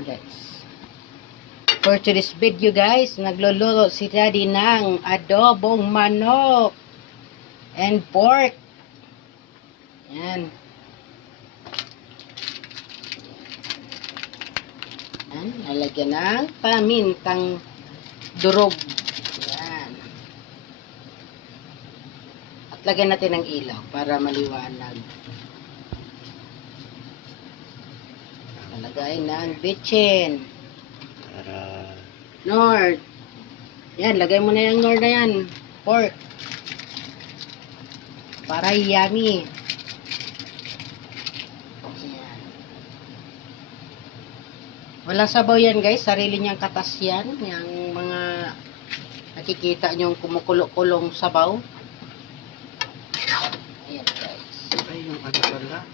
Guys. For today's video guys, nagluluto si Daddy ng adobong manok and pork. Yan. Yan. Lalagyan ng pamintang durog. Yan. At lagyan natin ng ilaw para maliwanag. Lagay ng bitchin. Nord. Yan, lagay mo na yung nord na yan. Pork. Para yummy. Yan. Walang sabaw yan guys. Sarili niyang katas yan. Yung mga nakikita niyong kumukulo-kulong sabaw. Ayan guys. Ay, yung ano pala.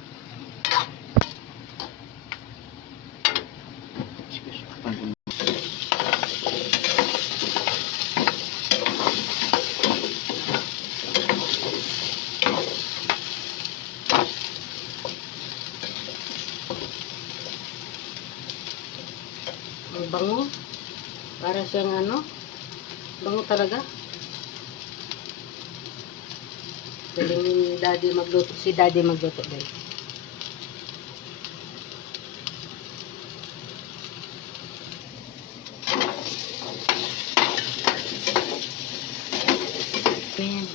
Ang bango. Para siyang ano. Bango talaga. Galing Daddy magluto. Si Daddy magluto guys. Ayan.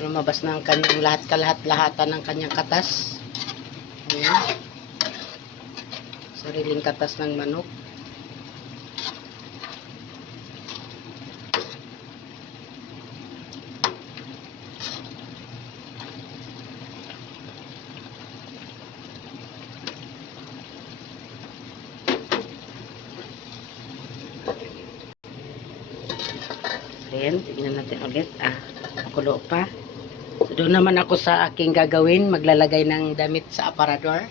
Lumabas na ang kanyang lahat-kalahatan ng kanyang katas. Ayan. Sariling katas ng manok. Ayan, tignan natin ulit. Makulo pa. So, doon naman ako sa aking gagawin. Maglalagay ng damit sa aparador.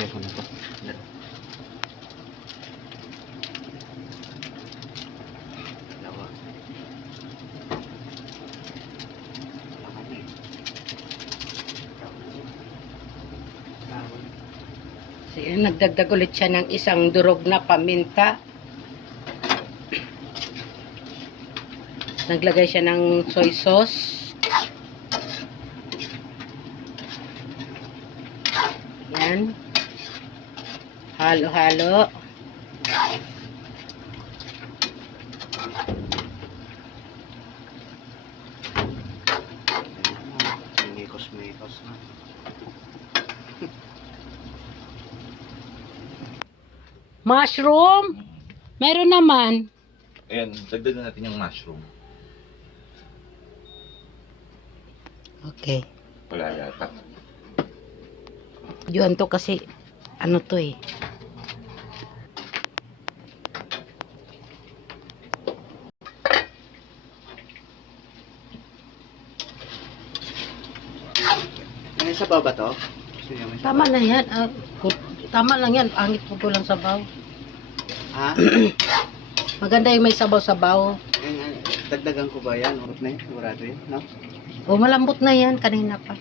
Ayan ko na to. Dalawa. So, yun, nagdagdag ulit siya ng isang durog na paminta. Naglagay siya ng soy sauce. Yan. Halo-halo. Mikos na. Mushroom? Meron naman. Ayan, dagdagan natin yung mushroom. Okay. Wala yata. Yun to kasi, ano to eh. May sabaw ba to? Gusto niyo may sabaw? Tama na yan. Tama lang yan. Angit po lang sabaw. Ha? Maganda yung may sabaw-sabaw. Dagdagan ko ba yan? Urot na yun? Sigurado yun, no? O malambot na yan. Kanina pa.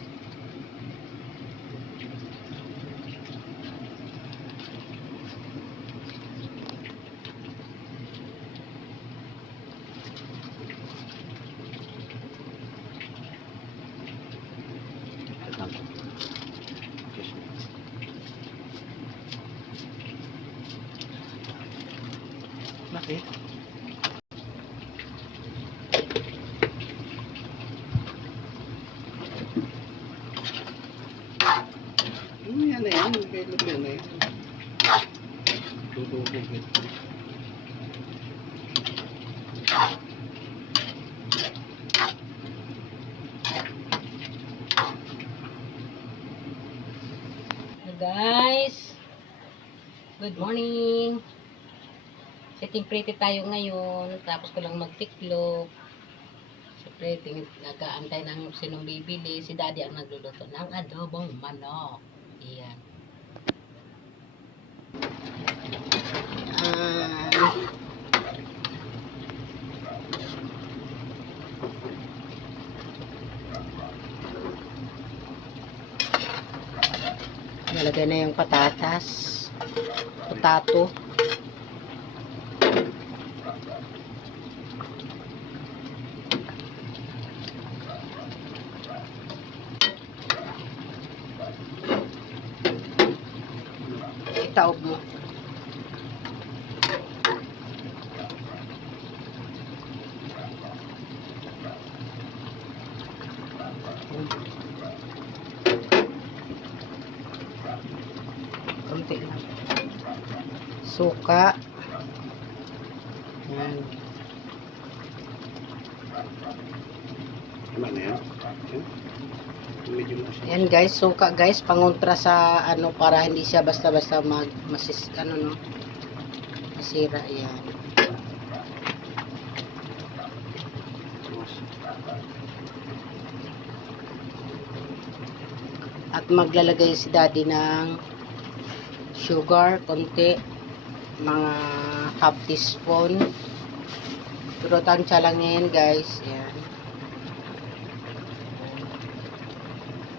Dagdagan ko. Excuse me. Bakit? Yan na yan. Kailan yan na yan. Tutubog ito. Guys, good morning. Setting pretty tayo ngayon. Tapos ko lang magtiklop. Siyempre, nag-aantay ng sinong bibili. Si daddy ang nagluluto ng adobong manok. Ayan. Nalagay na yung patatas. Potato. Itaob mo. Konti lang. Suka. Yan. Tama na yan? Yan? Medyo masya. Yan guys, suka guys, pangontra sa ano para hindi siya basta-basta masira yan. At maglalagay si daddy ng sugar, konti, mga half teaspoon. Pero tansya lang yan guys. Yan.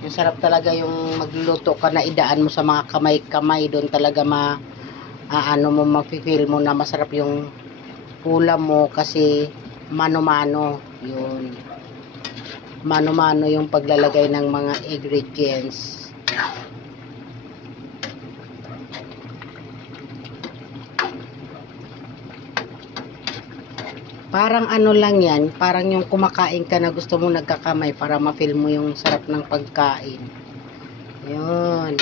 Yung sarap talaga yung magluluto ka na idaan mo sa mga kamay-kamay. Doon talaga mafe-feel mo na masarap yung ulam mo kasi mano-mano. Yun. Mano-mano yung paglalagay ng mga ingredients. Parang ano lang yan, parang yung kumakain ka na gusto mo nagkakamay para ma-feel mo yung sarap ng pagkain. Yun.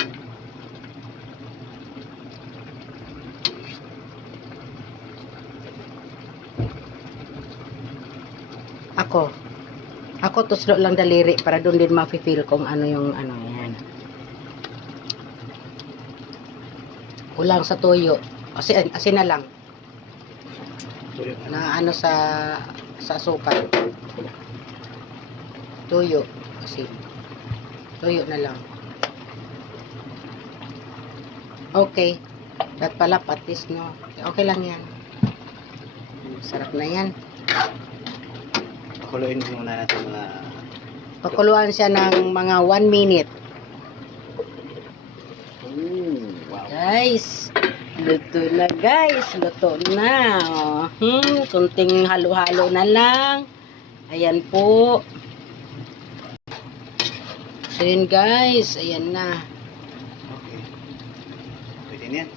Ako tuslo lang daliri para doon din ma-feel kung ano yung ano yan. Kulang sa toyo. Asin na lang. Na ano sa asukal. Toyo. Asin. Toyo na lang. Okay. At pala patis no. Okay lang yan. Sarap na yan. Pakuluin muna natin mga... Pakuluan siya ng mga 1 minute. Wow. Guys, luto na guys. Luto na. Kunting halo-halo na lang. Ayan po. So yun guys. Ayan na. Okay. Pwede na yan.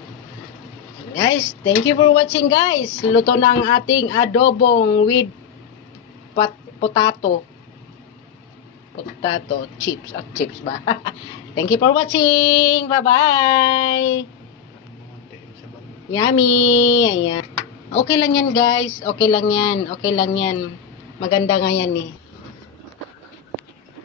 Guys, thank you for watching guys. Luto na ang ating adobong with potato. Potato chips. At chips ba? Thank you for watching. Bye-bye. Yummy. Ayan. Okay lang yan guys. Okay lang yan. Okay lang yan. Maganda nga yan eh.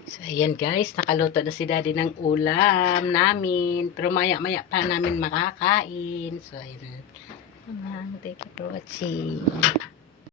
So, ayan guys. Nakaluto na si daddy ng ulam namin. Pero maya-maya pa namin makakain. So, ayan. Thank you for watching.